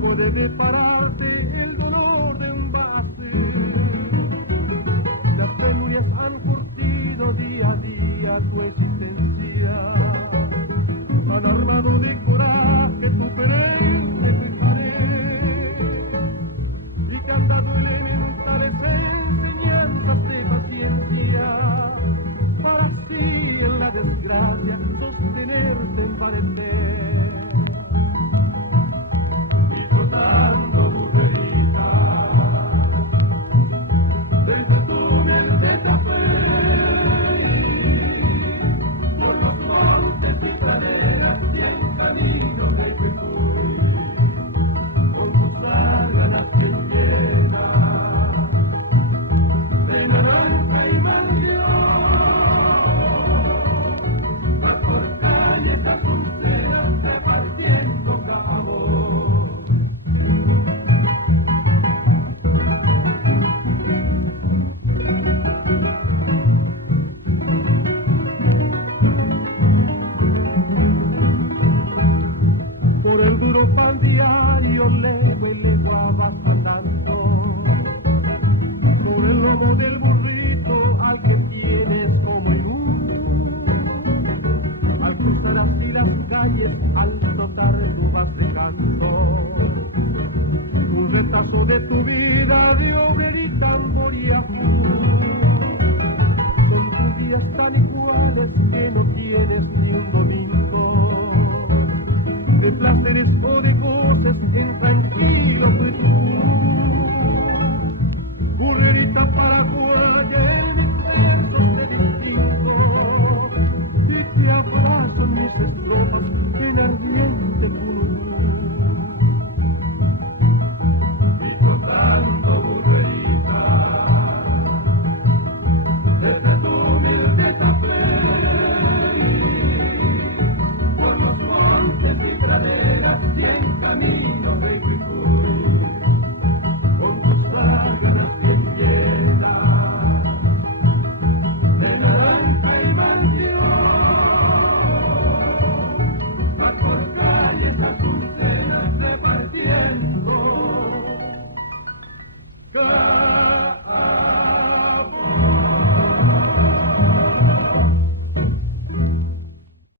puede repararte el dolor de un base. Las penurias han curtido día a día tu existencia. Han armado de coraje tu perenne dejaré y te han dado elementales enseñanzas de paciencia para así en la desgracia sostenerte en parecer. Disfrutando tu herida desde el túnel de café, por los montes y praderas y el camino que hay que subir, con tu saga la piel llena de naranja y mansión, vas por calle capuncera repartiendo amor. Por el duro pan diario legua y legua vas andando, por el lomo del burrito al que quieres como en al cruzar así las calles, al tocar tu vas dejando un retazo de tu vida de obrerita, tambor y azul. Son tus días tan iguales que no tienes ni un domingo de placeres o de goces en tranquilo tu